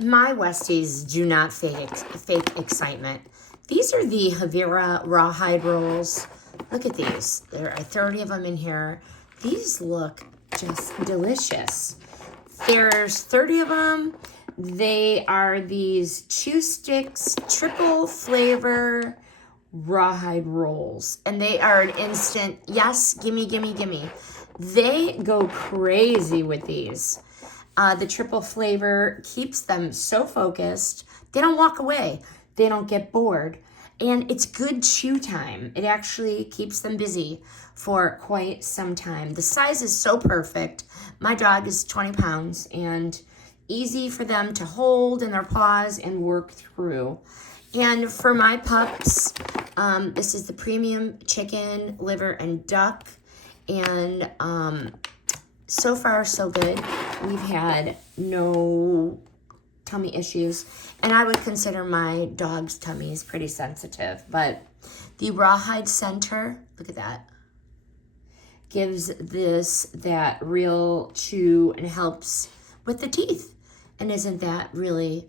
My Westies do not fake excitement. These are the Havira Rawhide rolls. Look at these. There are 30 of them in here. These look just delicious. There's 30 of them. They are these Chew Sticks triple flavor Rawhide rolls. And they are an instant, yes, gimme, gimme, gimme. They go crazy with these. The triple flavor keeps them so focused. They don't walk away. They don't get bored. And it's good chew time. It actually keeps them busy for quite some time. The size is so perfect. My dog is 20 pounds and easy for them to hold in their paws and work through. And for my pups, this is the premium chicken, liver, and duck. And so far, so good. We've had no tummy issues. And I would consider my dog's tummies pretty sensitive. But the Rawhide center, look at that, gives this that real chew and helps with the teeth. And isn't that really,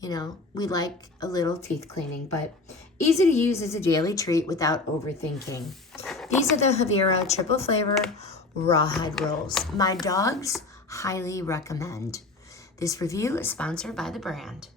you know, we like a little teeth cleaning, but easy to use as a daily treat without overthinking. These are the Havira triple flavor Rawhide rolls. My dogs highly recommend. This review is sponsored by the brand.